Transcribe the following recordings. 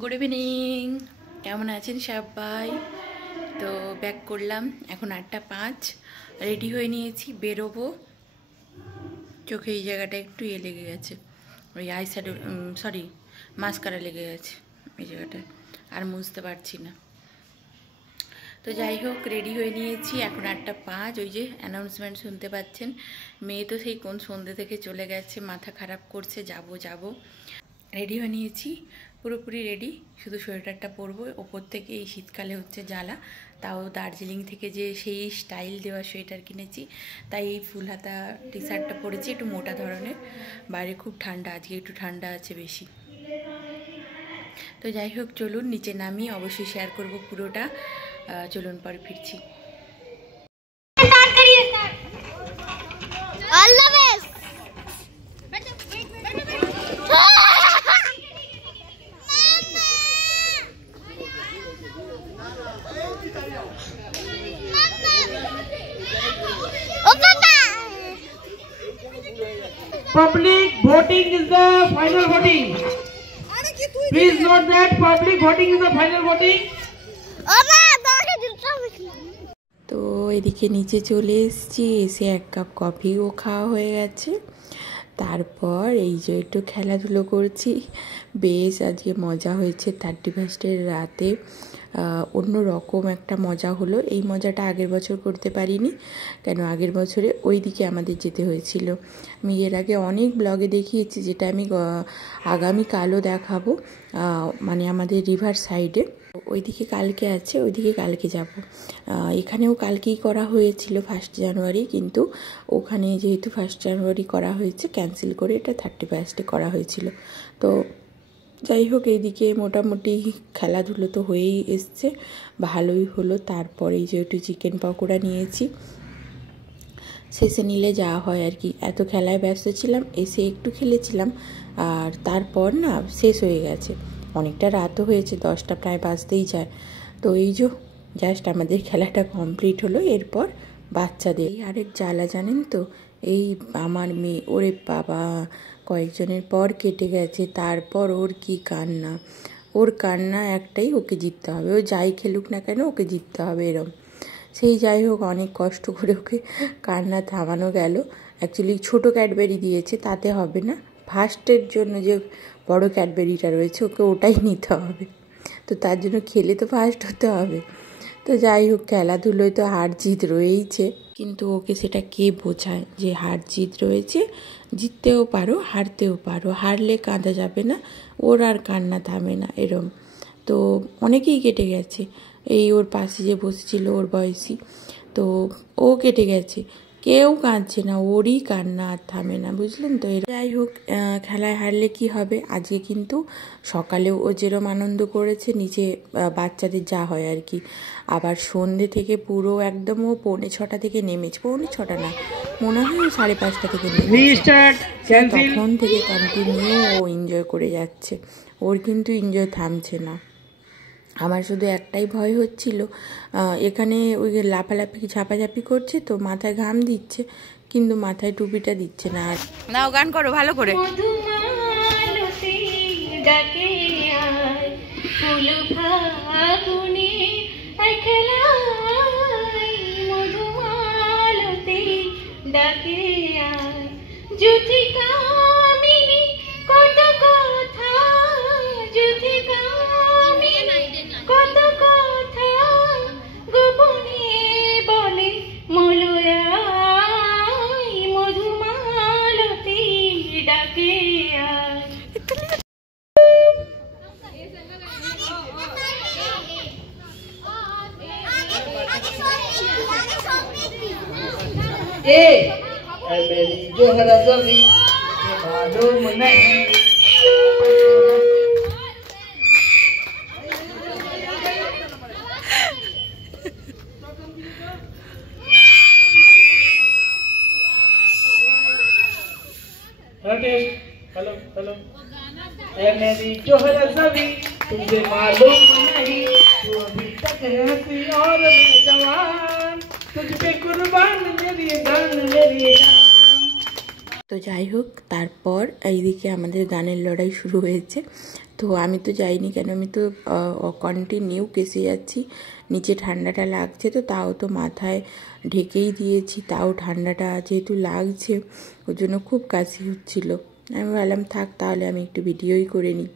Good evening, কেমন আছেন সবাই? তো ব্যাক করলাম, এখন 8:05। রেডি হয়ে নিয়েছি, বেরোবো। চোখে এই জায়গাটা একটু লেগে গেছে, ওই আই শ্যাডো, সরি মাস্কারা লেগে গেছে এই জায়গাটায়, আর মুছতে পারছি না। তো যাই হোক, রেডি হয়ে নিয়েছি, এখন 8:05। ওই যে অ্যানাউন্সমেন্ট শুনতে পাচ্ছেন। মেয়ে তো সেই কোন সন্ধ্যে থেকে চলে গেছে, মাথা খারাপ করছে, যাব। রেডি হয়ে নিয়েছি, পুরোপুরি রেডি, শুধু সোয়েটারটা পরবো। ওপর থেকে এই শীতকালে হচ্ছে জ্বালা, তাও দার্জিলিং থেকে যে সেই স্টাইল দেওয়া সোয়েটার কিনেছি, তাই এই ফুল হাতা টি শার্টটা পরেছি, একটু মোটা ধরনের। বাইরে খুব ঠান্ডা, আজকে একটু ঠান্ডা আছে বেশি। তো যাই হোক, চলুন নিচে নামি, অবশ্যই শেয়ার করব পুরোটা। চলুন পরে ফিরছি। Public voting is the final voting. Please note that public voting is the final voting. তো এদিকে নিচে চলে এসেছি, এসে 1 কাপ কফিও খাওয়া হয়ে গেছে। তারপর এই যে একটু খেলাধুলো করছি। বেশ আজকে মজা হয়েছে, 31st রাতে অন্য রকম একটা মজা হলো। এই মজাটা আগের বছর করতে পারিনি, কেন আগের বছরে ওই দিকে আমাদের যেতে হয়েছিল। আমি এর আগে অনেক ব্লগে দেখিয়েছি, যেটা আমি আগামীকালও দেখাবো, মানে আমাদের রিভার সাইডে। ওইদিকে কালকে আছে, ওইদিকে কালকে যাব। এখানেও কালকেই করা হয়েছিল 1 জানুয়ারি, কিন্তু ওখানে যেহেতু 1 জানুয়ারি করা হয়েছে, ক্যান্সেল করে এটা 31 করা হয়েছিল। তো যাই হোক, এইদিকে মোটামুটি খেলাধুলো তো হয়েই এসছে, ভালোই হলো। তারপরে এই যে একটু চিকেন পকোড়া নিয়েছি, শেষে নিলে যাওয়া হয় আর কি। এত খেলায় ব্যস্ত ছিলাম, এসে একটু খেলেছিলাম, আর তারপর না শেষ হয়ে গেছে। অনেকটা রাতও হয়েছে, 10টা প্রায় বাজতেই যায়। তো এই যে জাস্ট আমাদের খেলাটা কমপ্লিট হলো। এরপর বাচ্চাদের আরেক জ্বালা জানেন তো, এই আমার মেয়ে, ওরে বাবা, কয়েকজনের পর কেটে গেছে, তারপর ওর কি কান্না। ওর কান্না একটাই, ওকে জিততে হবে। ও যাই খেলুক না কেন, ওকে জিততে হবে, এরম। সেই যাই হোক, অনেক কষ্ট করে ওকে কান্না থামানো গেল। অ্যাকচুয়ালি ছোটো ক্যাডবেরি দিয়েছে, তাতে হবে না। ফার্স্টের জন্য যে বড় ক্যাডবেরিটা রয়েছে, ওকে ওটাই নিতে হবে। তো তার জন্য খেলে তো ফার্স্ট হতে হবে। তো যাই হোক, খেলাধুলোয় তো হার জিত রয়েইছে, কিন্তু ওকে সেটা কে বোঝায় যে হার জিত রয়েছে, জিততেও পারো হারতেও পারো, হারলে কাঁদা যাবে না, ওর আর কান্না থামে না, এরম। তো অনেকেই কেটে গেছে, এই ওর পাশে যে বসেছিল ওর বয়সী, তো ও কেটে গেছে, কেউ কাঁদছে না, ওরই কান্না আর থামে না, বুঝলেন তো। যাই হোক, খেলায় হারলে কি হবে, আজকে কিন্তু সকালেও ও যেরকম আনন্দ করেছে, নিচে বাচ্চাদের যা হয় আর কি। আবার সন্ধ্যে থেকে পুরো একদম ও 6:45 থেকে নেমেছে, 6:45 না, মনে হয় 5:30 থেকে নেমেছে। তখন থেকে কন্টিনিউ ও এনজয় করে যাচ্ছে, ওর কিন্তু এনজয় থামছে না। আমার শুধু একটাই ভয় হচ্ছিল, এখানে ওই লাফালাফি ঝাপাঝাপি করছে তো মাথায় ঘাম দিচ্ছে, কিন্তু মাথায় টুপিটা দিচ্ছে না। আর নাও গান করো ভালো করে। मेरी जो है रज़वी मालूम नहीं। हेलो हेलो, मेरी जो है रज़वी तुझे मालूम नहीं, तू अभी तक है हंसी और मैं जवान, तुझ पे कुर्बान मेरी जान मेरी जान। তো যাই হোক, তারপর এইদিকে আমাদের গানের লড়াই শুরু হয়েছে। তো আমি তো যাইনি, কেন আমি তো কন্টিনিউ কেসে যাচ্ছি, নিচে ঠান্ডাটা লাগছে, তো তাও তো মাথায় ঢেকেই দিয়েছি, তাও ঠান্ডাটা যেহেতু লাগছে ওই জন্য খুব কাশি হচ্ছিল। আমি বললাম থাক তাহলে আমি একটু ভিডিওই করে নিই।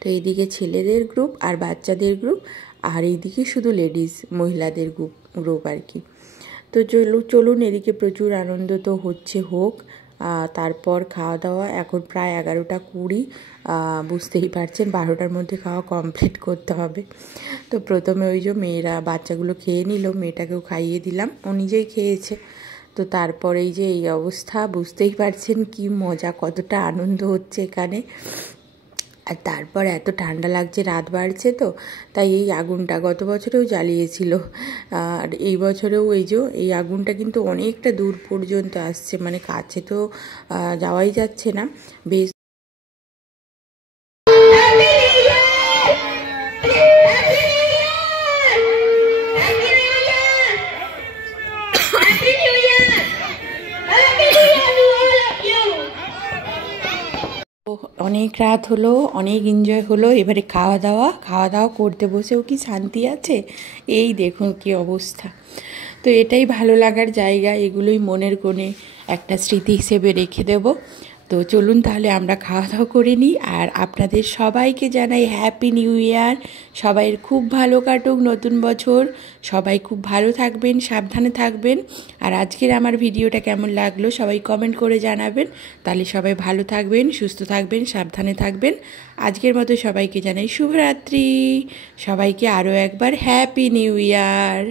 তো এইদিকে ছেলেদের গ্রুপ আর বাচ্চাদের গ্রুপ, আর এইদিকে শুধু লেডিস মহিলাদের গ্রুপ আর কি। তো চলুন এদিকে প্রচুর আনন্দ তো হচ্ছে, হোক। তারপর খাওয়া দাওয়া, এখন প্রায় 11:20, বুঝতেই পারছেন 12টার মধ্যে খাওয়া কমপ্লিট করতে হবে। তো প্রথমে ওই যে মেয়েরা বাচ্চাগুলো খেয়ে নিল, মেয়েটাকেও খাইয়ে দিলাম, ও নিজেই খেয়েছে। তো তারপর এই যে এই অবস্থা, বুঝতেই পারছেন কি মজা, কতটা আনন্দ হচ্ছে এখানে। আর তারপর এত ঠান্ডা লাগছে, রাত বাড়ছে, তো তাই এই আগুনটা গত বছরেও জ্বালিয়েছিল, আর এই বছরেও এই আগুনটা কিন্তু অনেকটা দূর পর্যন্ত আসছে, মানে কাছে তো যাওয়াই যাচ্ছে না বেশ। অনেক রাত হলো, অনেক এনজয় হলো, এবারে খাওয়া দাওয়া করতে বসেও কি শান্তি আছে, এই দেখুন কি অবস্থা। তো এটাই ভালো লাগার জায়গা, এগুলোই মনের কোণে একটা স্মৃতি হিসেবে রেখে দেব। তো চলুন তাহলে আমরা খাওয়া দাওয়া করে নিই, আর আপনাদের সবাইকে জানাই হ্যাপি নিউ ইয়ার। সবাই খুব ভালো কাটুক নতুন বছর, সবাই খুব ভালো থাকবেন, সাবধানে থাকবেন। আর আজকের আমার ভিডিওটা কেমন লাগলো সবাই কমেন্ট করে জানাবেন। তাহলে সবাই ভালো থাকবেন, সুস্থ থাকবেন, সাবধানে থাকবেন। আজকের মতো সবাইকে জানাই শুভরাত্রি, সবাইকে আরও একবার হ্যাপি নিউ ইয়ার।